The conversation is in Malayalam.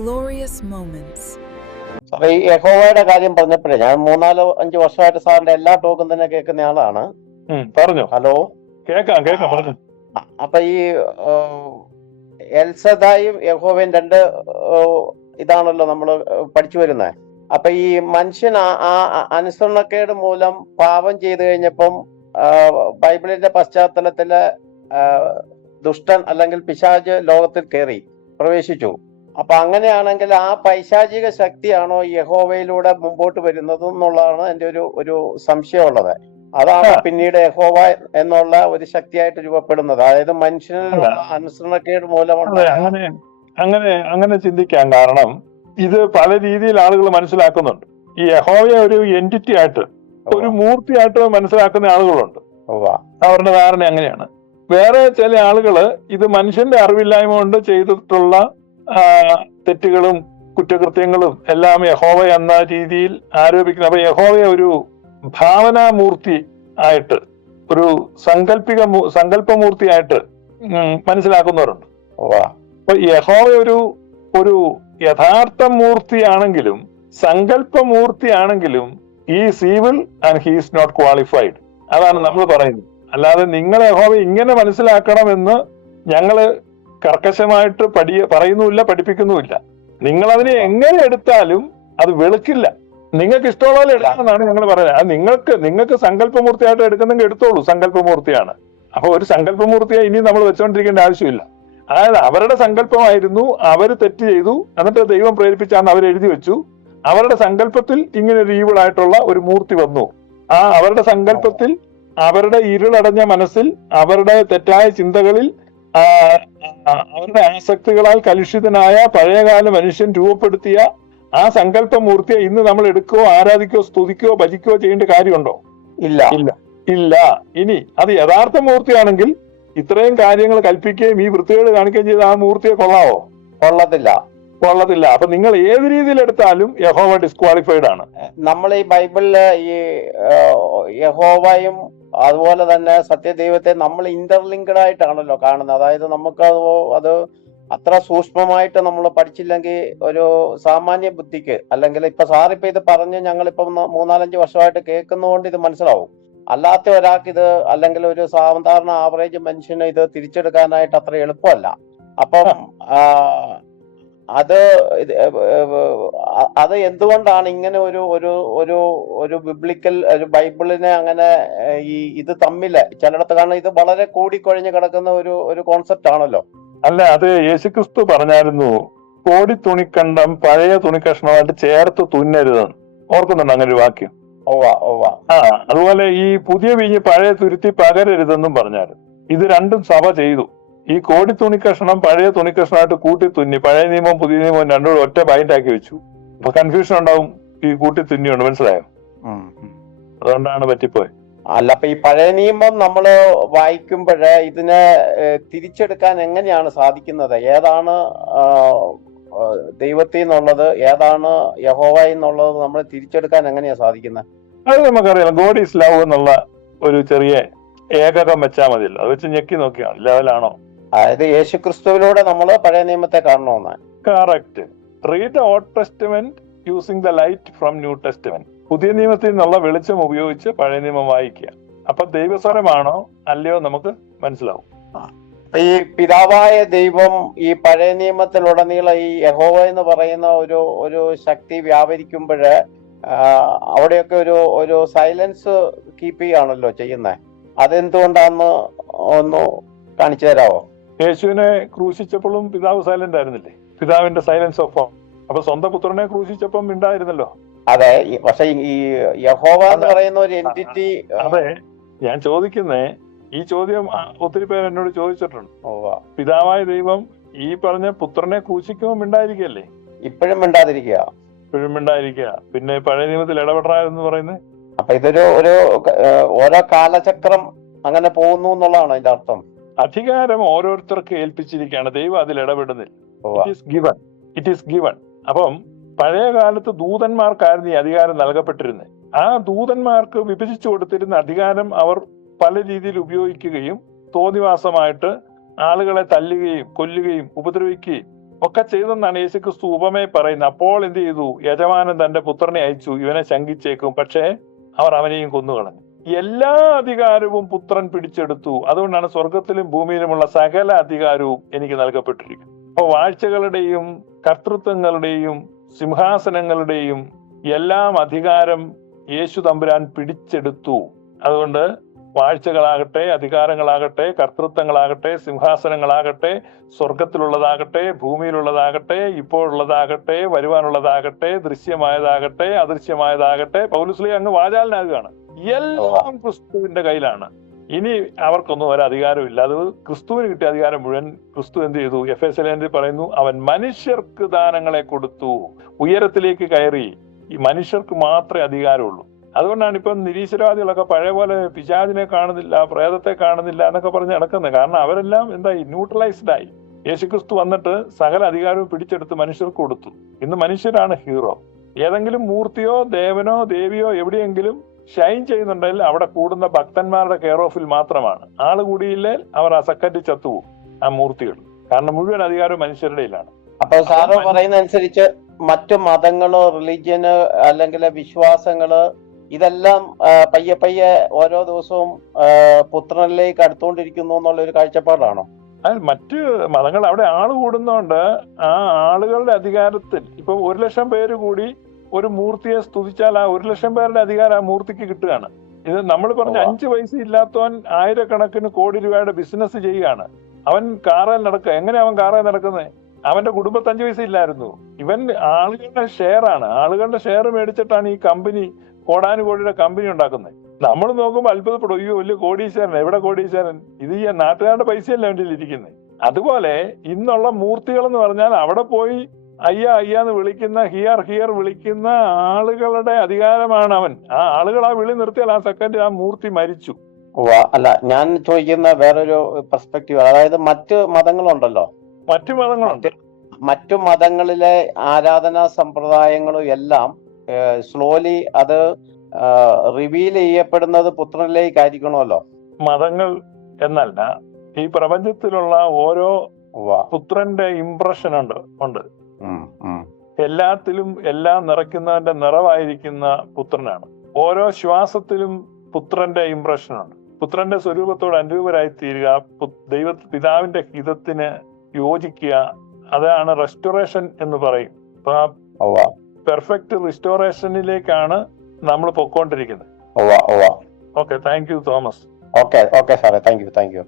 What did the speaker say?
glorious moments. അപ്പൊ ഈ യഹോവയുടെ കാര്യം പറഞ്ഞപ്പോഴേ ഞാൻ മൂന്നാലോ അഞ്ച് വർഷമായിട്ട് സാറിന്റെ എല്ലാ ടോക്കും തന്നെ കേൾക്കുന്ന ആളാണ്. പറഞ്ഞു. ഹലോ? കേക്കാം കേക്കാം പറഞ്ഞു. അപ്പൊ ഈ എൽസദായും യഹോവയും രണ്ട് ഇതാണല്ലോ നമ്മൾ പഠിച്ചു വരുന്നത് അപ്പൊ ഈ മനുഷ്യൻ ആ അനുസരണക്കേട് മൂലം പാപം ചെയ്തു കഴിഞ്ഞപ്പം ബൈബിളിന്റെ പശ്ചാത്തലത്തിൽ ദുഷ്ടൻ അല്ലെങ്കിൽ പിശാജ് ലോകത്തിൽ കയറി പ്രവേശിച്ചു. അപ്പൊ അങ്ങനെയാണെങ്കിൽ ആ പൈശാചിക ശക്തിയാണോ യഹോവയിലൂടെ മുമ്പോട്ട് വരുന്നത് എന്നുള്ളതാണ് എന്റെ ഒരു ഒരു സംശയമുള്ളത്. അതാണ് പിന്നീട് യഹോവ എന്നുള്ള ഒരു ശക്തിയായിട്ട് രൂപപ്പെടുന്നത്. അതായത് മനുഷ്യനുള്ള അനുസരണക്കേട് മൂലമുള്ള അങ്ങനെ അങ്ങനെ അങ്ങനെ ചിന്തിക്കാൻ കാരണം ഇത് പല രീതിയിൽ ആളുകൾ മനസ്സിലാക്കുന്നുണ്ട്. ഈ യഹോവയെ ഒരു എന്റിറ്റി ആയിട്ട് ഒരു മൂർത്തിയായിട്ട് മനസ്സിലാക്കുന്ന ആളുകളുണ്ട്. അവരുടെ ധാരണ അങ്ങനെയാണ്. വേറെ ചില ആളുകൾ ഇത് മനുഷ്യന്റെ അറിവില്ലായ്മ കൊണ്ട് ചെയ്തിട്ടുള്ള തെറ്റുകളും കുറ്റകൃത്യങ്ങളും എല്ലാം യഹോവ എന്ന രീതിയിൽ ആരോപിക്കുന്നു അപ്പൊ യഹോവയെ ഒരു ഭാവനാമൂർത്തി ആയിട്ട് ഒരു സങ്കല്പിക സങ്കല്പമൂർത്തി സങ്കല്പമൂർത്തിയായിട്ട് മനസ്സിലാക്കുന്നവരുണ്ട്. അപ്പൊ യഹോവ ഒരു ഒരു യഥാർത്ഥ മൂർത്തിയാണെങ്കിലും സങ്കല്പമൂർത്തിയാണെങ്കിലും ഈ civil and he's not qualified അതാണ് നമ്മൾ പറയുന്നത്. അല്ലാതെ നിങ്ങൾ യഹോവ ഇങ്ങനെ മനസ്സിലാക്കണമെന്ന് ഞങ്ങൾ കർക്കശമായിട്ട് പഠി പറയുന്നുമില്ല പഠിപ്പിക്കുന്നുമില്ല. നിങ്ങൾ അതിനെ എങ്ങനെ എടുത്താലും അത് വെളുക്കില്ല. നിങ്ങൾക്ക് ഇഷ്ടമുള്ള പോലെ എടുക്കണമെന്നാണ് ഞങ്ങൾ പറയുന്നത്. അത് നിങ്ങൾക്ക് നിങ്ങൾക്ക് സങ്കല്പമൂർത്തിയായിട്ട് എടുക്കുന്നെങ്കിൽ എടുത്തോളൂ സങ്കല്പമൂർത്തിയാണ്. അപ്പൊ ഒരു സങ്കല്പമൂർത്തിയെ ഇനി നമ്മൾ വെച്ചുകൊണ്ടിരിക്കേണ്ട ആവശ്യമില്ല. അതായത് അവരുടെ സങ്കല്പമായിരുന്നു അവർ തെറ്റ് ചെയ്തു എന്നിട്ട് ദൈവം പ്രേരിപ്പിച്ചാന്ന് അവർ എഴുതി വെച്ചു. അവരുടെ സങ്കല്പത്തിൽ ഇങ്ങനെ ഒരു ഈവിളായിട്ടുള്ള ഒരു മൂർത്തി വന്നു. ആ അവരുടെ സങ്കല്പത്തിൽ അവരുടെ ഇരുളടഞ്ഞ മനസ്സിൽ അവരുടെ തെറ്റായ ചിന്തകളിൽ അവരുടെ ആസക്തികളാൽ കലുഷിതനായ പഴയകാല മനുഷ്യൻ രൂപപ്പെടുത്തിയ ആ സങ്കല്പമൂർത്തിയെ ഇന്ന് നമ്മൾ എടുക്കുകയോ ആരാധിക്കുകയോ സ്തുതിക്കുകയോ ഭജിക്കുകയോ ചെയ്യേണ്ട കാര്യമുണ്ടോ? ഇല്ല. ഇല്ല. ഇല്ല. ഇനി അത് യഥാർത്ഥ മൂർത്തിയാണെങ്കിൽ ഇത്രയും കാര്യങ്ങൾ കൽപ്പിക്കുകയും ഈ വൃത്തികേട് കാണിക്കുകയും ചെയ്ത ആ മൂർത്തിയെ കൊള്ളാവോ? കൊള്ളത്തില്ല. കൊള്ളത്തില്ല. അപ്പൊ നിങ്ങൾ ഏത് രീതിയിൽ എടുത്താലും യഹോവ ഡിസ്ക്വാളിഫൈഡ് ആണ്. നമ്മൾ ഈ ബൈബിളിൽ ഈ യഹോവയും അതുപോലെ തന്നെ സത്യദൈവത്തെ നമ്മൾ ഇന്റർലിങ്ക്ഡ് ആയിട്ടാണല്ലോ കാണുന്നത്. അതായത് നമുക്ക് അത് അത് അത്ര സൂക്ഷ്മമായിട്ട് നമ്മൾ പഠിച്ചില്ലെങ്കിൽ ഒരു സാമാന്യ ബുദ്ധിക്ക് അല്ലെങ്കിൽ ഇപ്പൊ സാറിപ്പോ ഇത് പറഞ്ഞ് ഞങ്ങളിപ്പം മൂന്നാലഞ്ച് വർഷമായിട്ട് കേൾക്കുന്നതുകൊണ്ട് ഇത് മനസ്സിലാവും. അല്ലാത്ത ഒരാൾക്ക് ഇത് അല്ലെങ്കിൽ ഒരു സാധാരണ ആവറേജ് മനുഷ്യന് ഇത് തിരിച്ചെടുക്കാനായിട്ട് അത്ര എളുപ്പമല്ല. അപ്പം അത് അത് എന്തുകൊണ്ടാണ് ഇങ്ങനെ ഒരു ഒരു ഒരു ഒരു ബിബ്ലിക്കൽ ഒരു ബൈബിളിനെ അങ്ങനെ ഈ ഇത് തമ്മിൽ? ചിലയിടത്ത് കാരണം ഇത് വളരെ കൂടിക്കൊഴിഞ്ഞ് കിടക്കുന്ന ഒരു ഒരു കോൺസെപ്റ്റ് ആണല്ലോ. അല്ല അത് യേശുക്രിസ്തു പറഞ്ഞായിരുന്നു കോടി തുണിക്കണ്ടം പഴയ തുണിക്കഷ്ണമായിട്ട് ചേർത്ത് തുന്നരുതെന്ന് ഓർക്കുന്നുണ്ട് അങ്ങനെ ഒരു വാക്യം? ഓവ ഓവ ആ അതുപോലെ ഈ പുതിയ വീഞ്ഞ് പഴയ തുരുത്തി പകരരുതെന്നും പറഞ്ഞായിരുന്നു. ഇത് രണ്ടും സഭ ചെയ്തു. ഈ കോടി തുണിക്കഷ്ണം പഴയ തുണിക്കഷ്ണമായിട്ട് കൂട്ടി തുന്നി പഴയ നിയമം പുതിയ നിയമം രണ്ടുകൂടെ ഒറ്റ ഒറ്റ ബൈൻഡാക്കി വെച്ചു. അപ്പൊ കൺഫ്യൂഷൻ ഉണ്ടാവും ഈ കൂട്ടി തുന്നിയുണ്ട് മനസ്സിലായോ? അതുകൊണ്ടാണ് പറ്റിപ്പോയത് അല്ല അപ്പൊ ഈ പഴയ നിയമം നമ്മൾ വായിക്കുമ്പോഴേ ഇതിനെ തിരിച്ചെടുക്കാൻ എങ്ങനെയാണ് സാധിക്കുന്നത്? ഏതാണ് ദൈവത്തിൽ നിന്നുള്ളത് ഏതാണ് യഹോവ എന്നുള്ളത് നമ്മൾ തിരിച്ചെടുക്കാൻ എങ്ങനെയാ സാധിക്കുന്നത് അത് നമുക്കറിയാം ഗോഡ് ഈസ് ലവ് എന്നുള്ള ഒരു ചെറിയ ഏകകം വെച്ചാൽ മതിയല്ലോ. അത് വെച്ച് ഞെക്കി നോക്കിയാണ് ലെവലാണോ? അതായത് യേശു ക്രിസ്തുവിലൂടെ നമ്മൾ പഴയ നിയമത്തെ കാണണമെന്നാണ്. Correct read the old testament using the light from new testament പുതിയ നിയമത്തിൽ നിന്നുള്ള വെളിച്ചം ഉപയോഗിച്ച് പഴയ നിയമം വായിക്കുക. അപ്പൊ ദൈവസ്വരമാണോ അല്ലയോ നമുക്ക് മനസ്സിലാവും. ഈ പിതാവായ ദൈവം ഈ പഴയ നിയമത്തിലുടനീളം ഈ യഹോവ എന്ന് പറയുന്ന ഒരു ഒരു ശക്തി വ്യാപരിക്കുമ്പോഴ് അവിടെയൊക്കെ ഒരു ഒരു സൈലൻസ് കീപ്പ് ചെയ്യാണല്ലോ ചെയ്യുന്നത്. അതെന്തുകൊണ്ടാന്ന് ഒന്ന് കാണിച്ചു തരാമോ യേശുവിനെ ക്രൂശിച്ചപ്പോഴും പിതാവ് സൈലന്റ് ആയിരുന്നില്ലേ? പിതാവിന്റെ സൈലൻസ് ഒപ്പം അപ്പൊ സ്വന്തം പുത്രനെ ക്രൂശിച്ചപ്പം ഉണ്ടായിരുന്നല്ലോ അതെ പക്ഷെ ഈ യഹോവ എന്ന് പറയുന്ന ഒരു എന്റിറ്റി അതെ ഞാൻ ചോദിക്കുന്നേ ഈ ചോദ്യം ഒത്തിരി പേര് എന്നോട് ചോദിച്ചിട്ടുണ്ട്. പിതാവായ ദൈവം ഈ പറഞ്ഞ പുത്രനെ ക്രൂശിക്കുമ്പോൾ ഉണ്ടായിരിക്കല്ലേ ഇപ്പോഴും മിണ്ടാതിരിക്കുക. ഇപ്പോഴും ഉണ്ടായിരിക്കുക പിന്നെ പഴയ നിയമത്തിൽ ഇടപെടാരെന്ന് പറയുന്നത് അപ്പൊ ഇതൊരു ഒരു ഓരോ കാലചക്രം അങ്ങനെ പോകുന്നു എന്നുള്ളതാണ് അതിന്റെ അർത്ഥം. അധികാരം ഓരോരുത്തർക്ക് ഏൽപ്പിച്ചിരിക്കുകയാണ്. ദൈവം അതിൽ ഇടപെടുന്നില്ല. It is given it is given അപ്പം പഴയ കാലത്ത് ദൂതന്മാർക്കായിരുന്നു ഈ അധികാരം നൽകപ്പെട്ടിരുന്നത്. ആ ദൂതന്മാർക്ക് വിഭജിച്ചു കൊടുത്തിരുന്ന അധികാരം അവർ പല രീതിയിൽ ഉപയോഗിക്കുകയും തോന്നിവാസമായിട്ട് ആളുകളെ തല്ലുകയും കൊല്ലുകയും ഉപദ്രവിക്കുകയും ഒക്കെ ചെയ്തെന്നാണ് യേശുക്രിസ്തു ഉപമയെ പറയുന്നത്. അപ്പോൾ എന്ത് ചെയ്തു? യജമാനൻ തന്റെ പുത്രനെ അയച്ചു. ഇവനെ ശങ്കിച്ചേക്കും. പക്ഷേ അവർ അവനെയും കൊന്നുകളഞ്ഞു. എല്ലാ അധികാരവും പുത്രൻ പിടിച്ചെടുത്തു. അതുകൊണ്ടാണ് സ്വർഗത്തിലും ഭൂമിയിലുമുള്ള സകല അധികാരവും എനിക്ക് നൽകപ്പെട്ടിരിക്കുന്നത്. അപ്പൊ വാഴ്ചകളുടെയും കർത്തൃത്വങ്ങളുടെയും സിംഹാസനങ്ങളുടെയും എല്ലാം അധികാരം യേശു തമ്പുരാൻ പിടിച്ചെടുത്തു. അതുകൊണ്ട് വാഴ്ചകളാകട്ടെ അധികാരങ്ങളാകട്ടെ കർത്തൃത്വങ്ങളാകട്ടെ സിംഹാസനങ്ങളാകട്ടെ സ്വർഗത്തിലുള്ളതാകട്ടെ ഭൂമിയിലുള്ളതാകട്ടെ ഇപ്പോഴുള്ളതാകട്ടെ വരുവാനുള്ളതാകട്ടെ ദൃശ്യമായതാകട്ടെ അദൃശ്യമായതാകട്ടെ പൗലുസ്ലി അങ്ങ് വാചാലനാകുകയാണ്. എല്ലാം ക്രിസ്തുവിന്റെ കയ്യിലാണ്. ഇനി അവർക്കൊന്നും ഒരു അധികാരമില്ല അത് ക്രിസ്തുവിന് കിട്ടിയ അധികാരം മുഴുവൻ ക്രിസ്തു എന്ത് ചെയ്തു? എഫ് എസ് എൽ പറയുന്നു അവൻ മനുഷ്യർക്ക് ദാനങ്ങളെ കൊടുത്തു. ഉയരത്തിലേക്ക് കയറി ഈ മനുഷ്യർക്ക് മാത്രമേ അധികാരമുള്ളൂ. അതുകൊണ്ടാണ് ഇപ്പം നിരീശ്വരവാദികളൊക്കെ പഴയ പോലെ പിശാചിനെ കാണുന്നില്ല പ്രേതത്തെ കാണുന്നില്ല എന്നൊക്കെ പറഞ്ഞ് നടക്കുന്നത്. കാരണം അവരെല്ലാം എന്തായി ന്യൂട്രലൈസ്ഡ് ആയി. യേശുക്രിസ്തു വന്നിട്ട് സകല അധികാരവും പിടിച്ചെടുത്ത് മനുഷ്യർക്ക് കൊടുത്തു. ഇന്ന് മനുഷ്യരാണ് ഹീറോ. ഏതെങ്കിലും മൂർത്തിയോ ദേവനോ ദേവിയോ എവിടെയെങ്കിലും ഷൈൻ ചെയ്യുന്നുണ്ടെങ്കിൽ അവിടെ കൂടുന്ന ഭക്തന്മാരുടെ കെയർ ഓഫിൽ മാത്രമാണ്. ആൾ കൂടിയില്ലേ അവർ അസക്കറ്റ് ചത്തുപോകും ആ മൂർത്തികൾ കാരണം മുഴുവൻ അധികാരം മനുഷ്യരുടെ ആണ് അപ്പൊ സാറ് പറയുന്ന അനുസരിച്ച് മറ്റു മതങ്ങളോ റിലീജിയന് അല്ലെങ്കിൽ വിശ്വാസങ്ങൾ ഇതെല്ലാം പയ്യെ പയ്യെ ഓരോ ദിവസവും പുത്രനിലേക്ക് അടുത്തുകൊണ്ടിരിക്കുന്നു എന്നുള്ള ഒരു കാഴ്ചപ്പാടാണോ? അതിൽ മറ്റ് മതങ്ങൾ അവിടെ ആൾ കൂടുന്നോണ്ട് ആ ആളുകളുടെ അധികാരത്തിൽ ഇപ്പൊ ഒരു ലക്ഷം പേര് കൂടി ഒരു മൂർത്തിയെ സ്തുതിച്ചാൽ ആ ഒരു ലക്ഷം പേരുടെ അധികാരം ആ മൂർത്തിക്ക് കിട്ടുകയാണ്. ഇത് നമ്മൾ പറഞ്ഞ അഞ്ചു പൈസ ഇല്ലാത്തവൻ ആയിരക്കണക്കിന് കോടി രൂപയുടെ ബിസിനസ് ചെയ്യുകയാണ്. അവൻ കാറിൽ നടക്കുക എങ്ങനെ അവൻ കാറിൽ നടക്കുന്നത് അവന്റെ കുടുംബത്ത് അഞ്ച് പൈസ ഇല്ലായിരുന്നു. ഇവൻ ആളുകളുടെ ഷെയർ ആണ്. ആളുകളുടെ ഷെയർ മേടിച്ചിട്ടാണ് ഈ കമ്പനി കോടാനുകോടിയുടെ കമ്പനി ഉണ്ടാക്കുന്നത്. നമ്മൾ നോക്കുമ്പോൾ അത്ഭുതപ്പെടും. അയ്യോ വലിയ കോടീശ്വരൻ. എവിടെ കോടീശ്വരൻ? ഇത് ഈ നാട്ടുകാരുടെ പൈസയല്ല വേണ്ടിയിരിക്കുന്നത് അതുപോലെ ഇന്നുള്ള മൂർത്തികൾ എന്ന് പറഞ്ഞാൽ അവിടെ പോയി അയ്യ അയ്യ എന്ന് വിളിക്കുന്ന ഹിയർ ഹിയർ വിളിക്കുന്ന ആളുകളുടെ അധികാരമാണ് അവൻ ആ ആളുകൾ ആ വിളി നിർത്തിയാൽ ആ സെക്കൻഡ് ആ മൂർത്തി മരിച്ചു. അല്ല ഞാൻ ചോദിക്കുന്ന വേറൊരു പെർസ്പെക്റ്റീവ് അതായത് മറ്റ് മതങ്ങളുണ്ടല്ലോ മറ്റു മതങ്ങളുണ്ട് മറ്റ് മതങ്ങളിലെ ആരാധനാ സമ്പ്രദായങ്ങളും എല്ലാം സ്ലോലി അത് റിവീൽ ചെയ്യപ്പെടുന്നത് പുത്രനിലേക്കായിരിക്കണമല്ലോ മതങ്ങൾ എന്നല്ല ഈ പ്രപഞ്ചത്തിലുള്ള ഓരോ. പുത്രന്റെ ഇംപ്രഷൻ ഉണ്ട് ഉണ്ട്. എല്ലാത്തിലും എല്ലാം നിറയ്ക്കുന്നതിന്റെ നിറവായിരിക്കുന്ന പുത്രനാണ്. ഓരോ ശ്വാസത്തിലും പുത്രന്റെ ഇംപ്രഷനാണ് പുത്രന്റെ സ്വരൂപത്തോട് അനുരൂപരായി തീരുക ദൈവ പിതാവിന്റെ ഹിതത്തിന് യോജിക്കുക അതാണ് റെസ്റ്റോറേഷൻ എന്ന് പറയും. അപ്പൊ ആ പെർഫെക്റ്റ് റിസ്റ്റോറേഷനിലേക്കാണ് നമ്മൾ പൊക്കോണ്ടിരിക്കുന്നത്. Okay thank you Thomas. Okay okay സാറേ. Thank you thank you